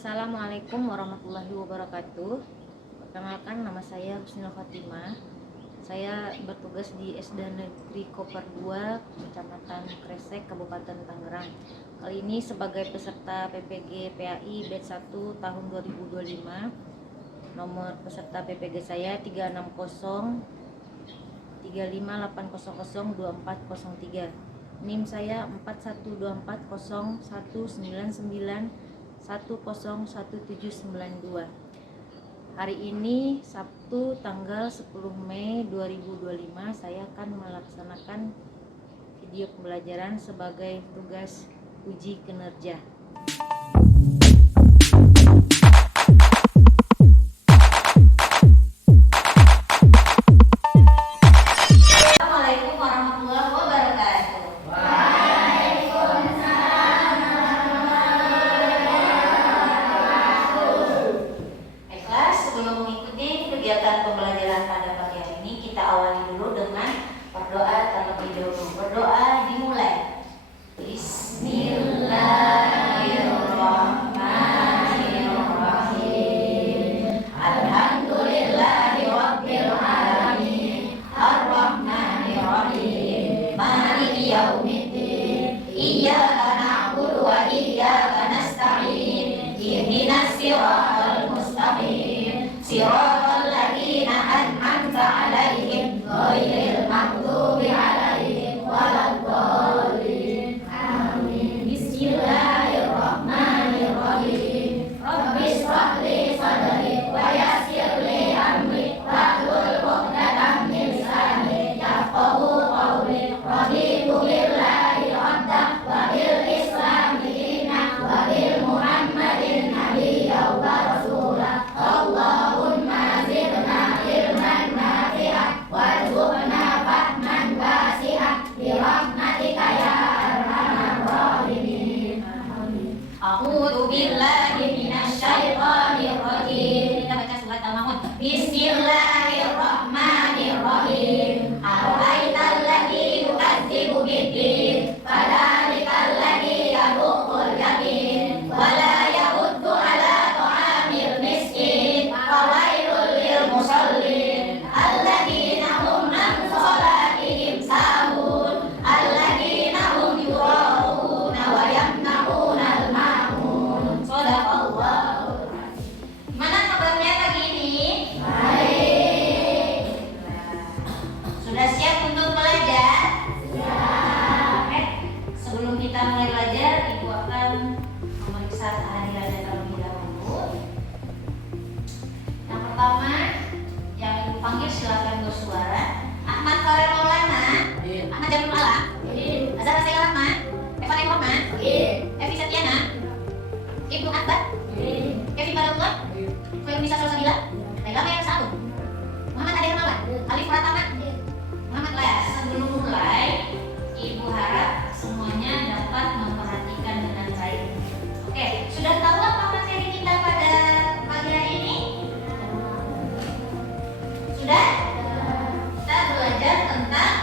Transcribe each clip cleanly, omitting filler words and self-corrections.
Assalamualaikum warahmatullahi wabarakatuh. Perkenalkan, nama saya Husnul Fatimah. Saya bertugas di SD Negeri Koper 2, Kecamatan Kresek, Kabupaten Tangerang. Kali ini sebagai peserta PPG PAI batch 1 tahun 2025. Nomor peserta PPG saya 360 358002403. NIM saya 41240199101792. Hari ini Sabtu tanggal 10 Mei 2025 saya akan melaksanakan video pembelajaran sebagai tugas uji kinerja. Kegiatan pembelajaran pada pagi hari ini kita awali dulu dengan berdoa terlebih dahulu. Berdoa dimulai. Bismillahirrahmanirrahim. Alhamdulillahirabbil alamin. Arrahmanirrahim. Maliki yaumiddin. Iyyaka na'budu wa iyyaka nasta'in. Ihdinas siratal mustaqim. Siratal an'amta 'alaihim ghairil maghdubi 'alaihim waladdallin. Amin. Bismillahirrahmanirrahim. Rabbis shrah li sadri wa yassir li amri wahlul 'uqdatam min lisani yafqahu qawli. Raditu billahi rabban wa bil islami dinan wa bil muhammadin nabiyyan wa rasulan. Allahumma zidna ilman nafi'an warzuqna fahman wasi'an birahmatika ya arhamar rahimin. A'udzu billahi minasy syaithanir rajim. Kita baca surat Al-Maun. Bismillahirrahmanirrahim. Ara'aital ladzi yukadzibu biddin fadzalikal ladzi yad'ul yamin wa la yahuddu 'ala ta'amil miskin fawailul lil musallin alladzina hum an shalatihim sahun alladzina hum yura'una wa yamna'una al-ma'un. Shadaqallahu. Gimana kabarnya pagi ini? Baik. Sudah siap untuk belajar? Siap. Sebelum kita mulai belajar, Ibu akan memeriksa kehadirannya terlebih dahulu. Yang pertama, yang Ibu panggil silakan bersuara. Ahmad Farel Maulana, Ahmad Jamil Alam, Azhar Sayyid Rahman, Eva Rahman, Evi Setiana, Ibnu Akbar, Kevin Badullah, Fayunisa Salsabila, Laila Maya Sa'ud, Muhammad Adi Hermawan, Alif Pratama, Muhammad Laya. Sebelum mulai, Ibu harap semuanya dapat memperhatikan dengan baik. Oke, sudah tahu apa materi kita pada pagi hari ini? Sudah? Kita belajar tentang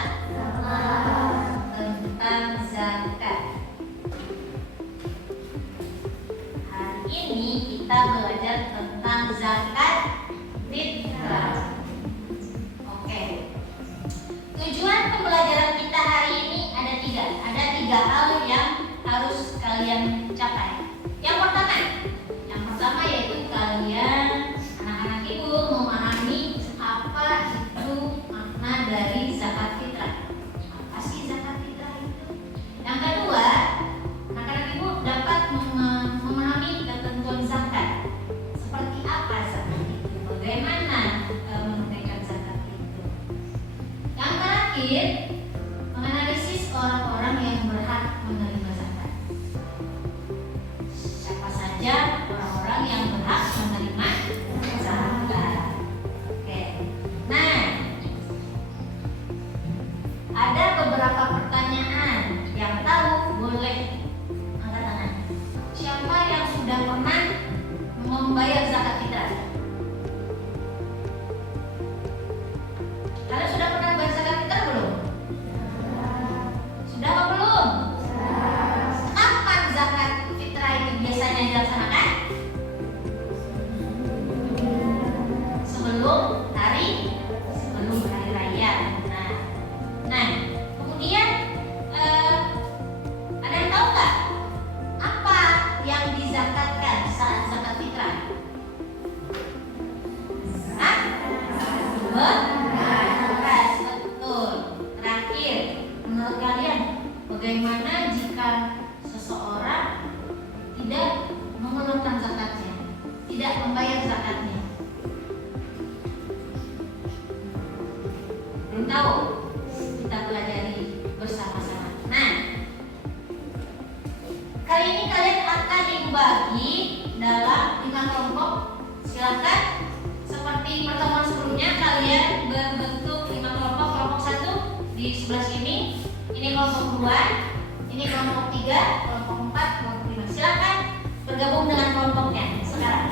zakat. Hari ini kita belajar tentang zakat fitrah. Oke. Tujuan pembelajaran kita hari ini ada tiga. Ada tiga hal yang harus kalian capai. Yang pertama yaitu kalian anak-anak ibu memahami apa itu makna dari zakat fitrah. Apa sih zakat fitrah itu? Yang kedua, anak-anak ibu dapat memahami ketentuan zakat. Seperti apa zakat itu? Bagaimana menunaikan zakat itu? Yang terakhir, menganalisis orang-orang yang berhak menerima zakat. Siapa saja orang-orang yang berhak menerima zakat? Oke. Nah, bagaimana jika seseorang tidak mengeluarkan zakatnya, tidak membayar zakatnya? Belum tahu? Kita pelajari bersama-sama. Nah, kali ini kalian akan dibagi dalam 5 kelompok. Silakan seperti pertemuan sebelumnya, kalian berbentuk 5 kelompok. Kelompok 1 di sebelah sini, ini kelompok 2, ini kelompok 3, kelompok 4, kelompok 5. Silakan bergabung dengan kelompoknya sekarang.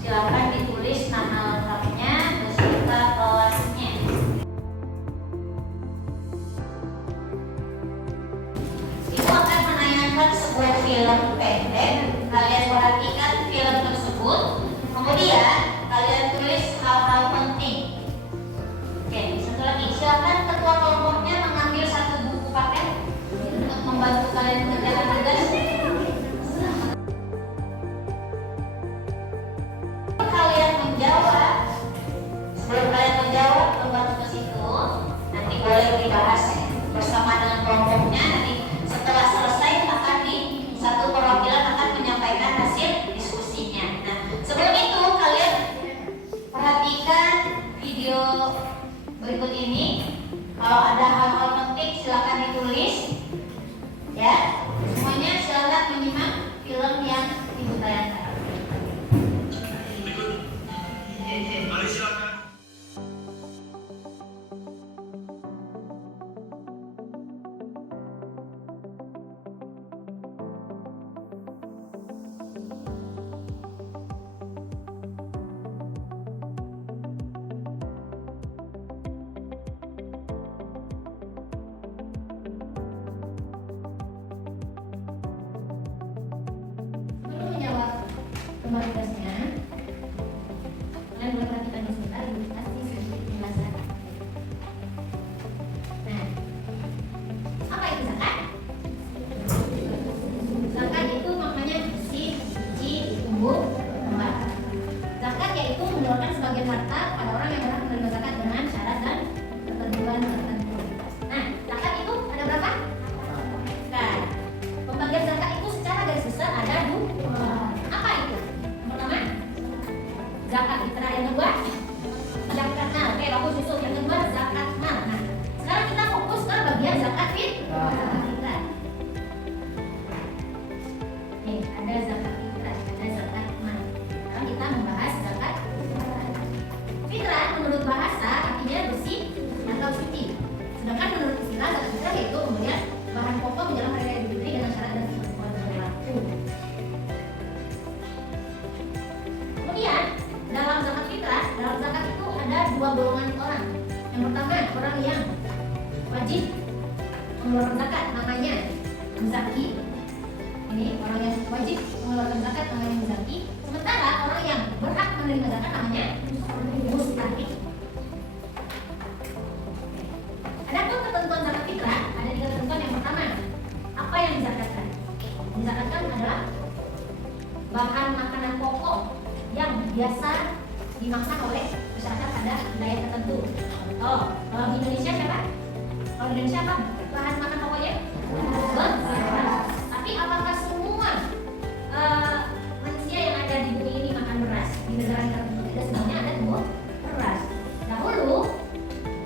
Silakan ditulis nama lengkapnya beserta kelasnya. Ibu akan menayangkan sebuah film pendek. Kalian perhatikan film tersebut. Kemudian kalian tulis hal-hal penting. Oke, satu lagi. Silakan ketua kelompoknya mengambil satu buku paket untuk membantu kalian mengerjakan tugas. Kalian menjawab, sebelum kalian menjawab tugas itu nanti boleh dibahas bersama dengan kelompoknya. Nanti setelah selesai akan satu perwakilan akan menyampaikan hasil diskusinya. Nah, sebelum itu kalian perhatikan video berikut ini. Kalau ada hal-hal penting silakan ditulis ya. Semuanya silakan menyimak film yang ibu tayangkan. Mari silakan. Sebelum menjawab kembali tugasnya, kalian boleh perhatikan di sebentar, ibu kasih sedikit penjelasan. Nah, apa itu zakat? Zakat itu maknanya bersih, suci, tumbuh, kembang. Zakat yaitu mengeluarkan sebagian harta pada orang yang berhak menerima zakat dengan syarat dan ketentuan tertentu. Nah, zakat itu ada berapa? Nah, pembagian zakat itu secara garis besar ada 2. Apa itu? Yang pertama, zakat fitrah. Yang kedua, zakat mal. Oke, bagus Yusuf. Yang kedua, zakat mal. Nah, sekarang kita fokus ke bagian zakat fitrah. Nih, ada zakat fitrah, ada zakat mal. Sekarang kita membahas zakat fitrah. Fitrah menurut bahasa artinya bersih atau suci. Sedangkan menurut istilah zakat fitrah yaitu pemberian bahan pokok menjelang hari raya Idul Fitri dengan syarat dan ketentuan berlaku. Kemudian dalam zakat fitrah, dalam zakat itu ada 2 golongan orang. Yang pertama, orang yang wajib mengeluarkan zakat, namanya muzaki. Ini orang yang wajib mengeluarkan zakat namanya muzaki. Sementara orang yang berhak menerima zakat namanya mustahik. Adapun ketentuan zakat fitrah ada 3 ketentuan. Yang pertama, apa yang dizakatkan? Dizakatkan adalah bahan makanan pokok yang biasa dimakan oleh masyarakat pada wilayah tertentu. Contoh, kalau di Indonesia siapa? Kalau di Indonesia apa? Bahan makan pokoknya? Beras. Tapi apakah semua manusia yang ada di bumi ini makan beras? Di negara tertentu tidak, sebenarnya ada tumbuh beras. Dahulu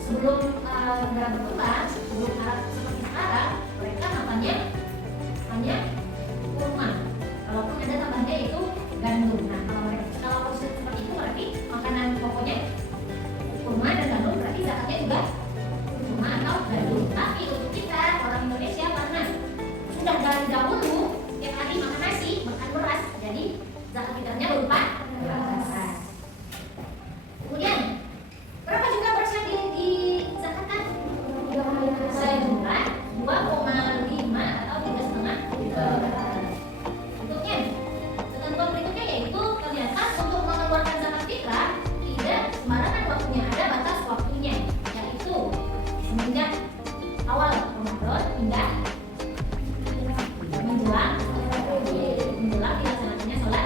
sebelum negara berkembang, sebelum Arab seperti sekarang, mereka makannya hanya kurma. Kalaupun ada tambahnya itu gandum. Nah, kalau proses seperti itu berarti makanan pokoknya kurma dan gandum, berarti zakatnya juga kurma atau gandum. Tapi untuk kita orang Indonesia karena sudah dari dahulu setiap hari makan nasi, makan beras, jadi zakat fitrahnya berupa beras. Kemudian berapa jumlah beras yang dizakatkan? Sejumlah 2,5 atau 3,5 liter. Bentuknya, ketentuan berikutnya yaitu ternyata untuk mengeluarkan zakat fitrah tidak sembarangan waktunya, ada batas waktunya, yaitu semenjak awal Ramadan hingga menjelang dilaksanakannya sholat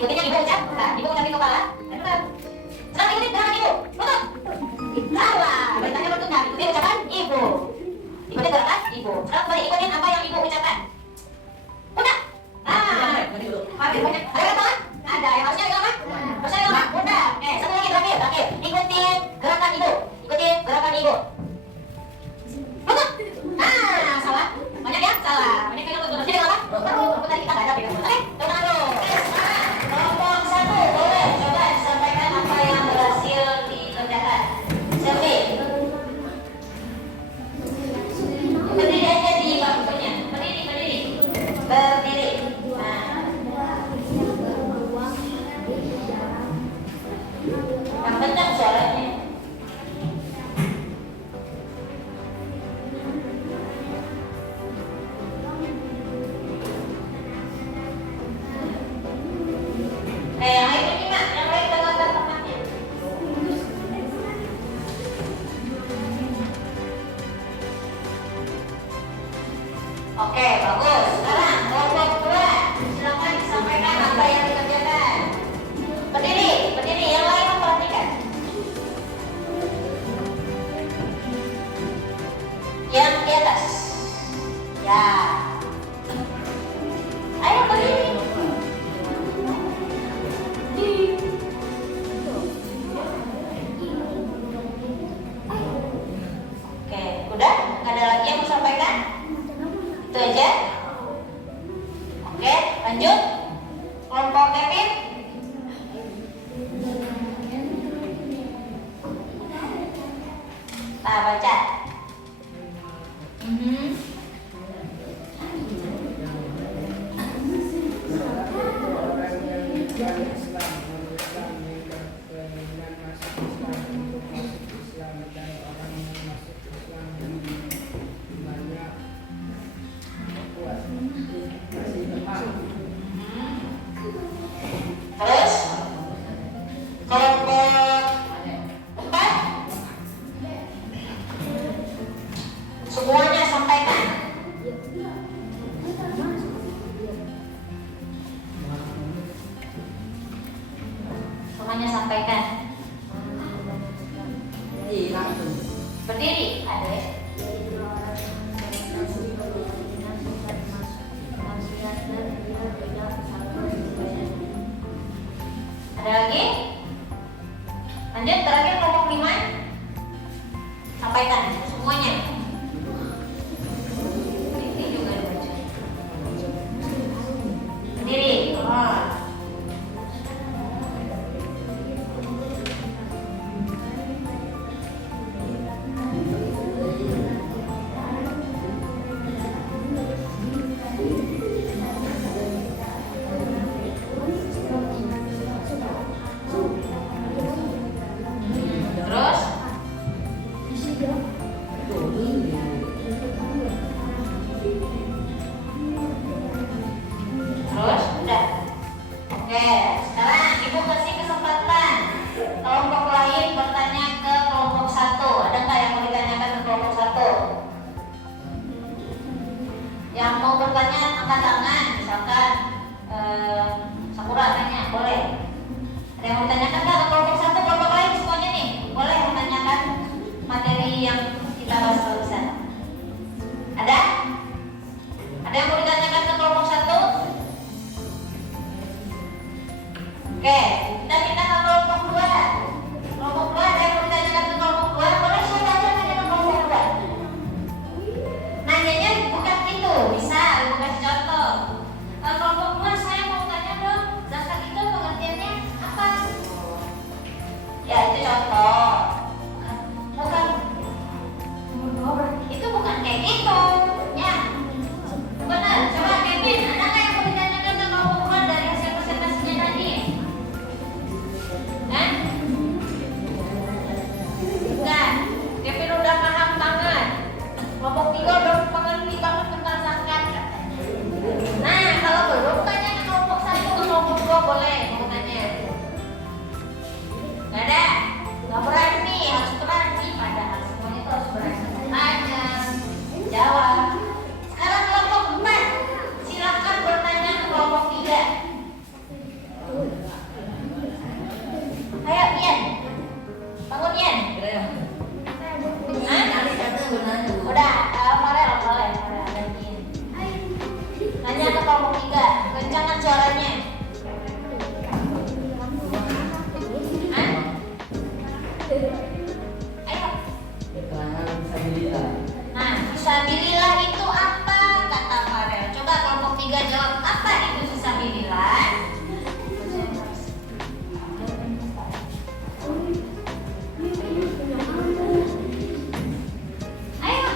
Ikutin yang ibu ucap. Nah, ibu ucapin kepala. Benar. Sekarang ikutin gerakan ibu. Lutut. Salah. Beritanya lutut nggak? Ikutin ucapan ibu. Ikutin gerakan ibu. Sekarang kembali ikutin apa yang ibu ucapkan. Udah. Nah. Banyak. Ada apa? Ada. Yang harusnya ada apa? Harusnya ada apa? Udah. Oke. Satu lagi terakhir. Ikutin gerakan ibu. Ikutin gerakan ibu. Lutut. Nah, salah. Banyak ya? Salah. Banyak pegang lutut. Jadi apa? Lutut tadi kita nggak ada pegang lutut. Oke. Tepuk tangan dulu. Kelompok 1 boleh coba disampaikan apa yang berhasil dikerjakan. Selfie. Berdiri aja di bangkunya. Berdiri. Berdiri. Nah. Yang kencang suaranya. Yang lain ini Mak, yang lain dengarkan temannya. Oke, bagus. Sekarang kelompok 2, silakan disampaikan apa yang dikerjakan. Berdiri, yang lain memperhatikan. Yang di atas. Ya. Ayo berdiri. Oke, udah? Nggak ada lagi yang mau sampaikan? Itu aja? Oke, lanjut. Kelompok Kevin. Nah, baca. Terus kelompok 4 semuanya sampaikan. Semuanya sampaikan. Berdiri, Adek. Ada lagi? Lanjut, terakhir kelompok 5. Sampaikan semuanya. Ini juga dibaca. Berdiri. Terus udah. Oke, sekarang ibu kasih kesempatan kelompok lain bertanya ke kelompok 1. Ada nggak yang mau ditanyakan ke kelompok 1? Yang mau bertanya angkat tangan, misalkan Sakura tanya, boleh. Ada yang mau ditanyakan nggak ke kelompok 1? Kelompok lain semuanya nih boleh menanyakan materi yang kita bahas barusan. Ada? Ada yang mau ditanyakan ke kelompok 1? Oke, kita pindah ke kelompok 2. Kelompok 2 ada yang mau ditanyakan ke kelompok 2? Boleh siapa aja nanya ke kelompok 2. Nanyanya bukan gitu, bisa ibu kasih contoh. Kelompok 2 saya mau tanya dong, zakat itu pengertiannya apa? Ya itu contoh. Bukan. Udah, Farel boleh, Farel lagi. Nanya ke kelompok 3, kencangkan suaranya. Hah? Ayo. Keterangan disabilitas. Nah, disabilitas itu apa? Kata Farel. Coba kelompok 3 jawab, apa itu disabilitas? Ayo.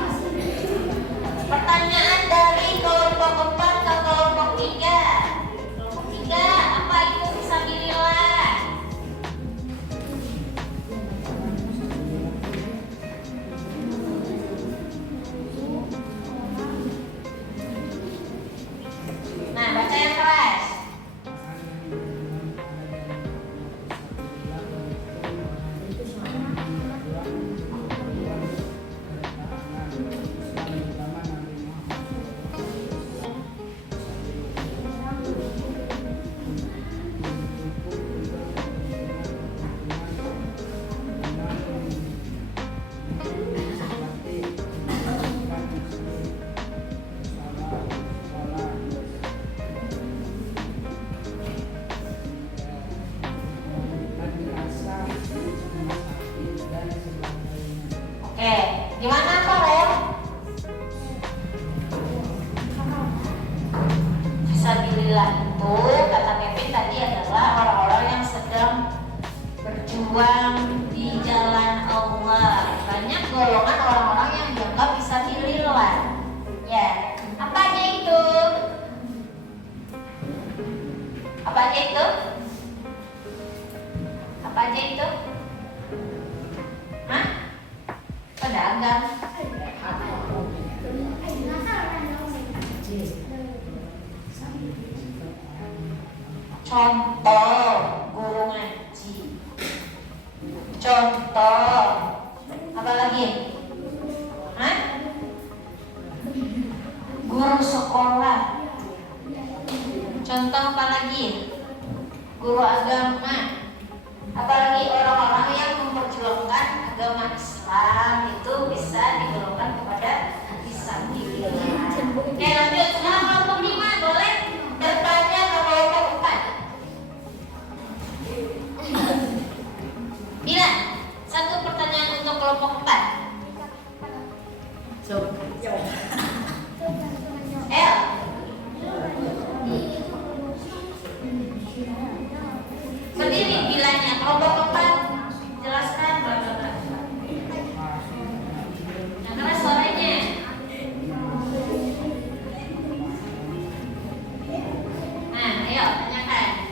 Pertanyaan dari kelompok 4 ke kelompok 3. Kelompok 3, apa itu disabilitas? Nah, baca yang keras. Oke, gimana Farel? Disabilitas itu kata Kevin tadi adalah orang-orang yang sedang berjuang di jalan Allah. Banyak golongan orang-orang yang dianggap disabilitas. Ya, apa aja itu? Apa aja itu? Apa aja itu? Hah? Pedagang. Contoh guru ngaji. Contoh apa lagi? Hah? Guru sekolah. Contoh apa lagi? Guru agama. Apalagi orang-orang yang memperjuangkan agama Islam itu bisa digolongkan kepada disabilitas. Oke, lanjut. Sekarang kelompok 5 boleh bertanya ke kelompok 4. Bila satu pertanyaan untuk kelompok 4. El. Berdiri bilanya kelompok 4. Jelaskan bla bla bla. Yang keras suaranya. Nah, ayo tanyakan.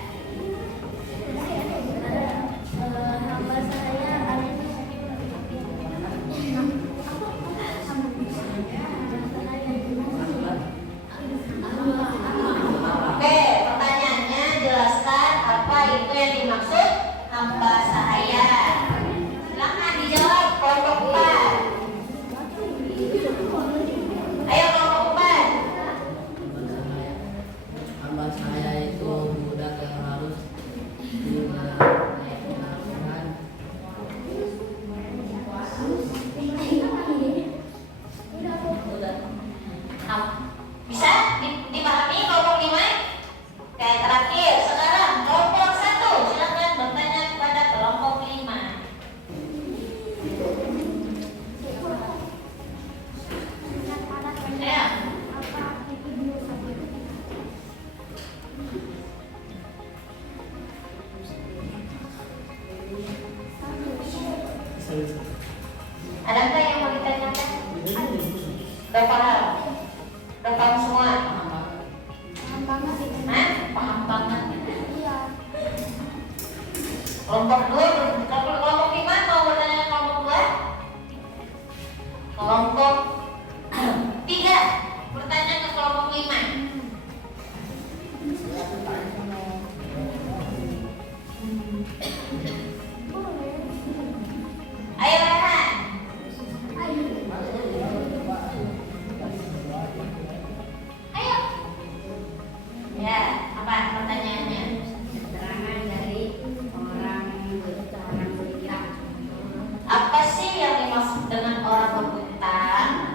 Oke, pertanyaannya jelaskan apa itu yang dimaksud hamba sahaya. Silakan dijawab kelompok 4. Ayo kelompok 4. Hamba saya itu budak yang harus dilakukan. Bisa dipahami kelompok 5? Oke, terakhir sekarang kelompok 1. Silakan bertanya kepada kelompok 5. Ya. Ada nggak yang mau ditanyakan? Udah paham? Udah paham semua? Hah? Paham banget. Kelompok 2, kelompok 5 mau bertanya ke kelompok 2? Kelompok 3 bertanya ke kelompok 5. Ayo Rehan. Ayo. Ya, apa pertanyaannya? Keterangan dari orang buta. Apa sih yang dimaksud dengan orang berbutang?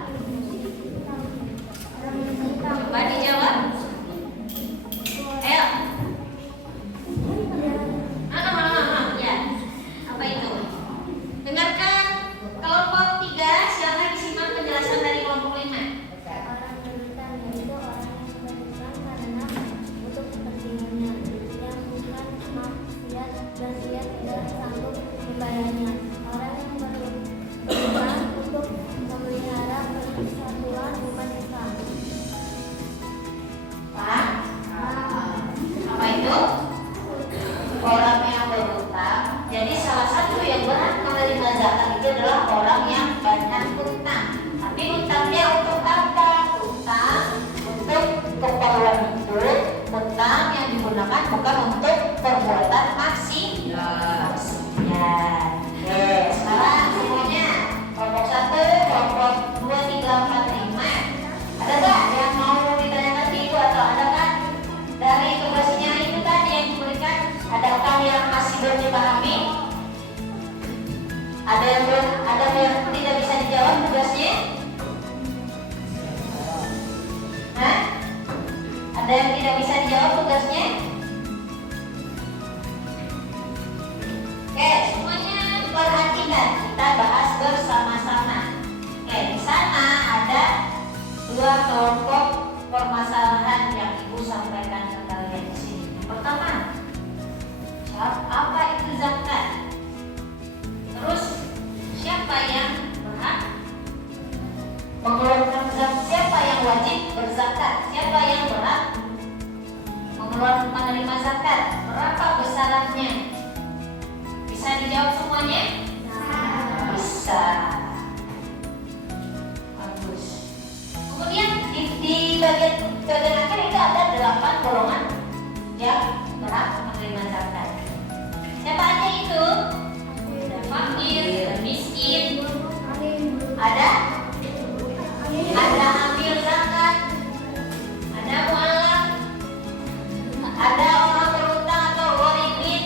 bukan untuk perbuatan maksiat. Ya. Oke, sekarang semuanya kelompok 1, kelompok 2, 3, 4, 5. Ada nggak yang mau ditanyakan itu atau ada kan dari tugasnya itu tadi yang diberikan? Adakah yang masih belum dipahami? Ada yang tidak bisa dijawab tugasnya? Hah? Ada yang tidak bisa dijawab tugasnya? Oke, semuanya perhatikan, kita bahas bersama-sama. Oke, di sana ada 2 kelompok permasalahan yang Ibu sampaikan ke kalian di sini. Pertama, apa itu zakat? Terus, siapa yang berhak mengeluarkan zakat? Siapa yang wajib berzakat? Siapa yang berhak menerima zakat? Berapa besarannya? Bisa dijawab semuanya? Bisa. Bagus. Kemudian di bagian akhir itu ada 8 golongan yang berhak menerima zakat. Siapa aja itu? Ada fakir, ada miskin, ada amil zakat, ada mualaf, ada orang berhutang atau gharibin,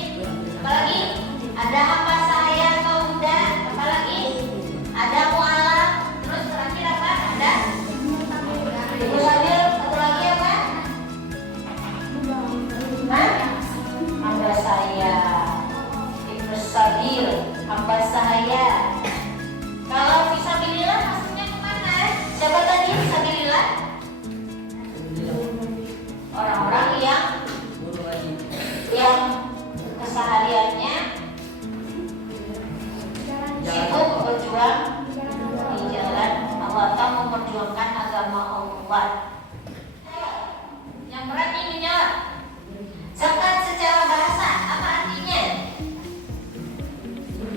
apalagi ada hamba sahaya atau budak, apalagi ada mualaf, terus terakhir apa? Ada ibu sabil, satu lagi apa? Hamba sahaya, ibu sabil, hamba sahaya. Kalau fisabilillah maksudnya kemana? Siapa tadi fisabilillah? Orang-orang yang kesehariannya sibuk berjuang di jalan Allah atau memperjuangkan agama Allah. Yang berat ini jawab. Zakat secara bahasa apa artinya?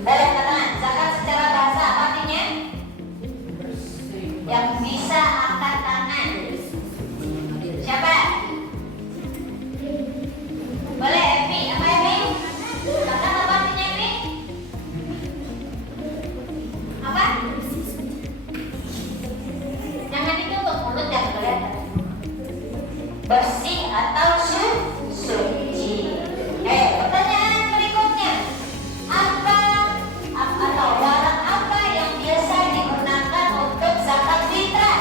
Dari kanan, zakat secara bahasa apa artinya? Yang bisa angkat tangan. Siapa? Boleh Evi, apa Evi? Zakat apa artinya Evi? Apa? Jangan ditutup mulut, jangan kelihatan. Bersih atau suci. Pertanyaan berikutnya. Apa atau barang apa yang biasa digunakan untuk zakat fitrah?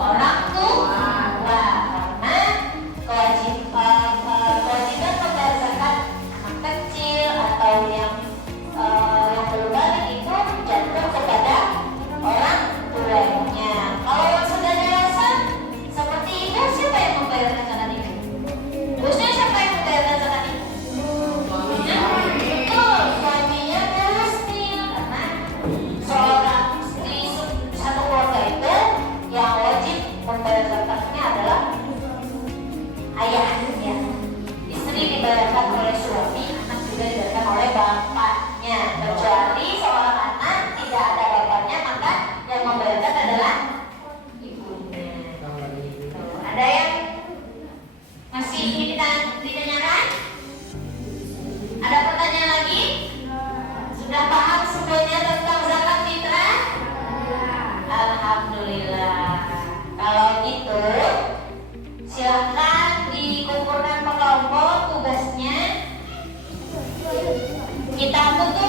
orang tua, karena kewajiban membayar zakat anak kecil atau yang belum balik itu jatuh kepada orang tuanya. Kalau yang sudah dewasa seperti itu, siapa yang membayarkan zakat itu? Bosnya siapa yang membayarkan zakat itu? Betul, suaminya pasti, karena seorang istri satu keluarga itu yang wajib membayar zakatnya adalah ayah, ya. Istri dibayarkan oleh suami, anak juga dibayarkan oleh bapaknya. Kecuali seorang anak tidak ada bapaknya, maka yang membayarkan adalah ibunya. Ada yang masih ditanyakan? Ada pertanyaan lagi? Sudah paham semuanya tentang zakat fitrah? Alhamdulillah. Kalau gitu, silakan dikumpulkan ke kelompok tugasnya. Kita tutup